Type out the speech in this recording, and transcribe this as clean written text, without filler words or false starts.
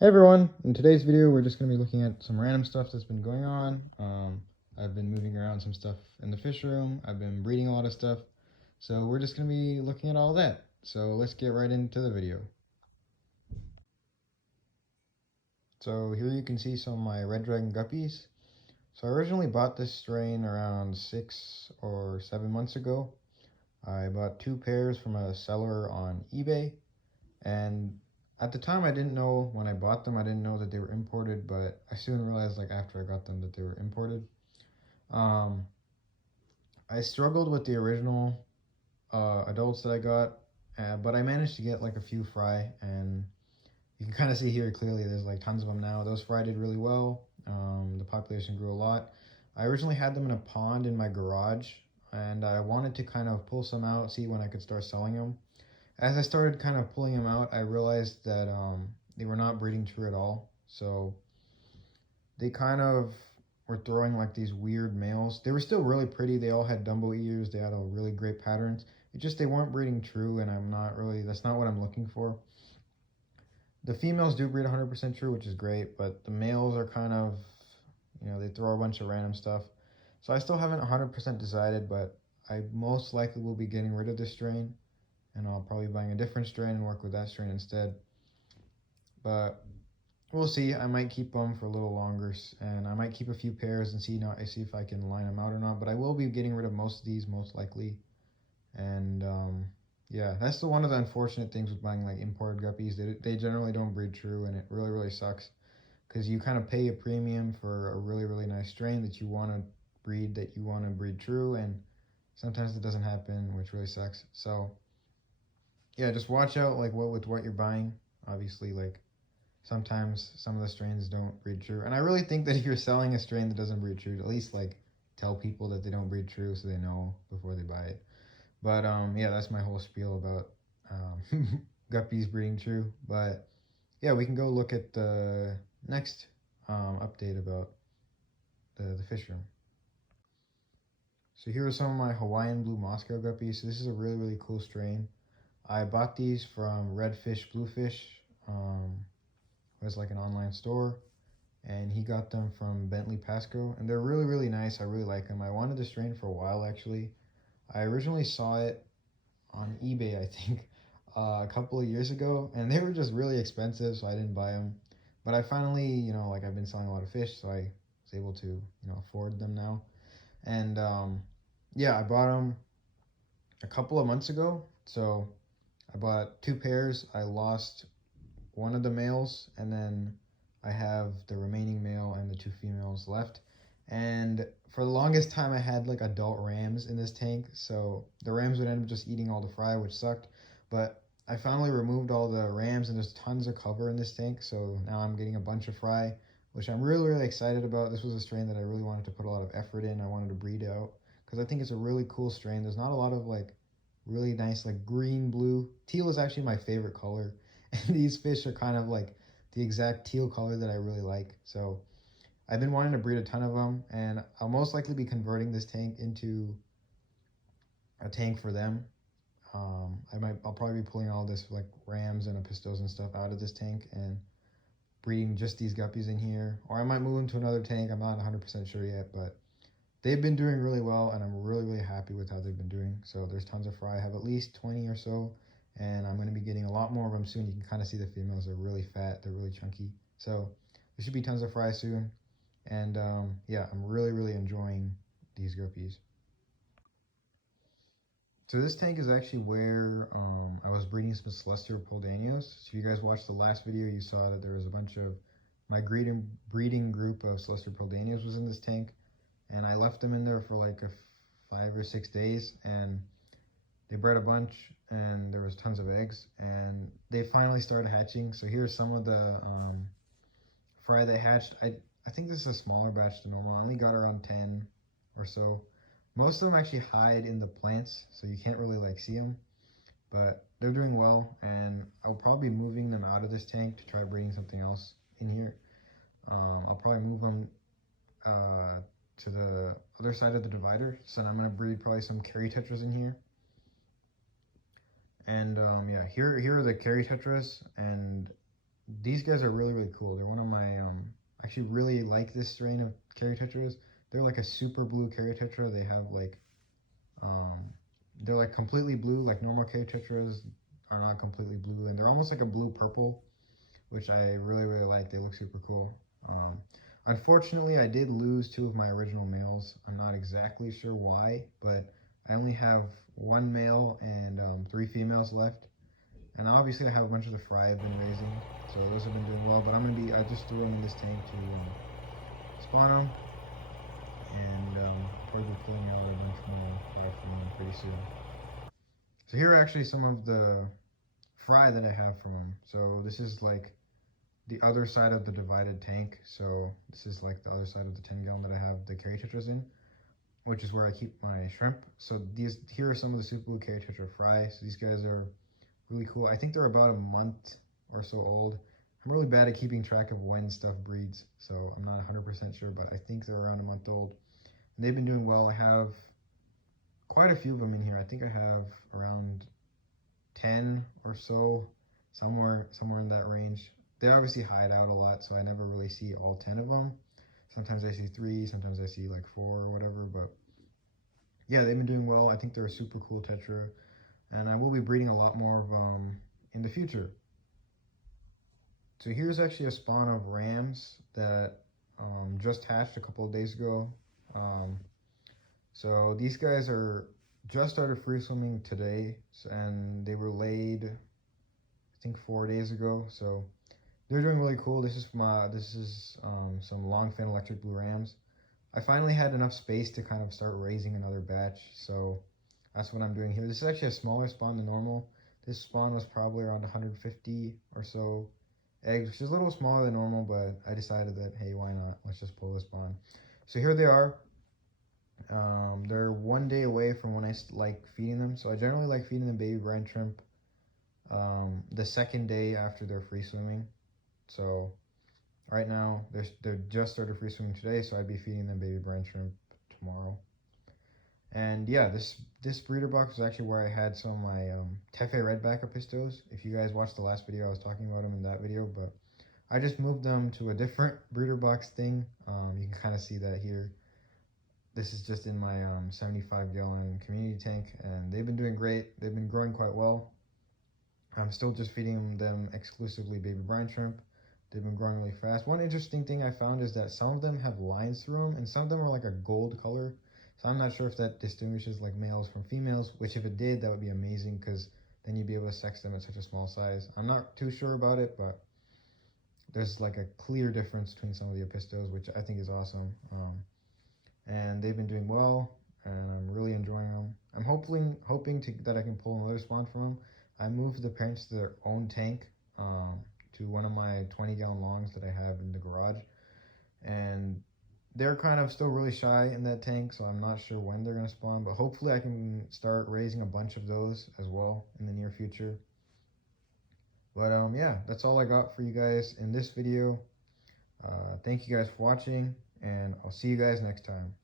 Hey everyone, in today's video we're just going to be looking at some random stuff that's been going on. I've been moving around some stuff in the fish room, I've been breeding a lot of stuff, so we're just going to be looking at all that. So let's get right into the video. So here you can see some of my red dragon guppies. So I originally bought this strain around 6 or 7 months ago. I bought 2 pairs from a seller on eBay, and at the time I didn't know when I bought them, I didn't know that they were imported, but I soon realized like after I got them that they were imported. Um, I struggled with the original adults that I got, but I managed to get like a few fry, and you can kind of see here clearly there's like tons of them now. Those fry did really well. The population grew a lot. I originally had them in a pond in my garage, and I wanted to kind of pull some out, see when I could start selling them. As I started kind of pulling them out, I realized that they were not breeding true at all. So they kind of were throwing like these weird males. They were still really pretty. They all had Dumbo ears. They had all really great patterns. It just they weren't breeding true, and that's not what I'm looking for. The females do breed 100% true, which is great, but the males are kind of, they throw a bunch of random stuff. So I still haven't 100% decided, but I most likely will be getting rid of this strain, and I'll probably be buying a different strain and work with that strain instead. But we'll see. I might keep them for a little longer, and I might keep a few pairs and see if I can line them out or not. But I will be getting rid of most of these most likely. And yeah, that's one of the unfortunate things with buying like imported guppies. They generally don't breed true, and it really sucks because you kind of pay a premium for a really nice strain that you want to breed true, and sometimes it doesn't happen, which really sucks. So yeah, just watch out like what you're buying. Obviously, like sometimes some of the strains don't breed true, and I really think that if you're selling a strain that doesn't breed true, at least like tell people that they don't breed true so they know before they buy it. But yeah, that's my whole spiel about guppies breeding true. But yeah, we can go look at the next update about the fish room. So here are some of my Hawaiian blue Moscow guppies. So this is a really cool strain. I bought these from Redfish Bluefish. It was like an online store, and he got them from Bentley Pasco, and they're really nice. I really like them. I wanted the strain for a while actually. I originally saw it on eBay, I think, a couple of years ago, and they were just really expensive, so I didn't buy them. But I finally, like I've been selling a lot of fish, so I was able to, afford them now. And yeah, I bought them a couple of months ago. So I bought 2 pairs. I lost one of the males, and then I have the remaining male and the 2 females left. And for the longest time, I had like adult rams in this tank, so the rams would end up just eating all the fry, which sucked. But I finally removed all the rams, and there's tons of cover in this tank, so now I'm getting a bunch of fry, which I'm really excited about. This was a strain that I really wanted to put a lot of effort in. I wanted to breed out because I think it's a really cool strain. There's not a lot of like really nice like green blue. Teal is actually my favorite color, and these fish are kind of like the exact teal color that I really like. So I've been wanting to breed a ton of them, and I'll most likely be converting this tank into a tank for them. I'll probably be pulling all this like rams and apistos and stuff out of this tank and breeding just these guppies in here, or I might move them to another tank. I'm not 100% sure yet, but they've been doing really well, and I'm really happy with how they've been doing. So there's tons of fry. I have at least 20 or so, and I'm going to be getting a lot more of them soon. You can kind of see the females are really fat. They're really chunky. So there should be tons of fry soon. And yeah, I'm really enjoying these guppies. So this tank is actually where I was breeding some celestial danios. So if you guys watched the last video, you saw that there was a bunch of my breeding group of celestial danios was in this tank, and I left them in there for like 5 or 6 days, and they bred a bunch, and there was tons of eggs, and they finally started hatching. So here's some of the fry they hatched. I think this is a smaller batch than normal. I only got around 10 or so. Most of them actually hide in the plants, so you can't really like see them, but they're doing well, and I'll probably be moving them out of this tank to try breeding something else in here. I'll probably move them to the other side of the divider, so I'm going to breed probably some carry tetras in here. And yeah, here are the carry tetras, and these guys are really cool. They're one of my, actually really like this strain of carrier tetras. They're like a super blue carrier tetra. They have like, um, they're like completely blue, like normal carrier tetras are not completely blue, and they're almost like a blue purple, which I really like. They look super cool. Unfortunately, I did lose two of my original males. I'm not exactly sure why, but I only have one male and three females left. And obviously I have a bunch of the fry I've been raising, so those have been doing well, but I just threw them in this tank to spawn them, and probably be pulling out a bunch more fry from them pretty soon. So here are actually some of the fry that I have from them. So this is like the other side of the divided tank. So this is like the other side of the 10 gallon that I have the carry tetras in, which is where I keep my shrimp. So here are some of the super blue carry tetra fry. So these guys are really cool. I think they're about a month or so old. I'm really bad at keeping track of when stuff breeds, so I'm not 100% sure, but I think they're around a month old. And they've been doing well. I have quite a few of them in here. I think I have around 10 or so, somewhere in that range. They obviously hide out a lot, so I never really see all 10 of them. Sometimes I see 3, sometimes I see like 4 or whatever, but yeah, they've been doing well. I think they're a super cool tetra, and I will be breeding a lot more of them in the future. So here's actually a spawn of rams that just hatched a couple of days ago. So these guys are just started free swimming today, and they were laid, I think 4 days ago. So they're doing really cool. This is some long fin electric blue rams. I finally had enough space to kind of start raising another batch, so that's what I'm doing here. This is actually a smaller spawn than normal. This spawn was probably around 150 or so eggs, which is a little smaller than normal, but I decided that, hey, why not? Let's just pull this spawn. So here they are. They're 1 day away from when I like feeding them. So I generally like feeding them baby brine shrimp the second day after they're free swimming. So right now they're just started free swimming today, so I'd be feeding them baby brine shrimp tomorrow. And yeah, this breeder box was actually where I had some of my Tefe redback apistos. If you guys watched the last video, I was talking about them in that video, but I just moved them to a different breeder box thing. You can kind of see that here. This is just in my 75 gallon community tank, and they've been doing great. They've been growing quite well. I'm still just feeding them exclusively baby brine shrimp. They've been growing really fast. One interesting thing I found is that some of them have lines through them, and some of them are like a gold color. So I'm not sure if that distinguishes like males from females, which if it did, that would be amazing, because then you'd be able to sex them at such a small size. I'm not too sure about it, but there's like a clear difference between some of the apistos, which I think is awesome. And they've been doing well, and I'm really enjoying them. I'm hoping that I can pull another spawn from them. I moved the parents to their own tank, to one of my 20 gallon longs that I have in the garage, and they're kind of still really shy in that tank, so I'm not sure when they're going to spawn, but hopefully I can start raising a bunch of those as well in the near future. But yeah, that's all I got for you guys in this video. Thank you guys for watching, and I'll see you guys next time.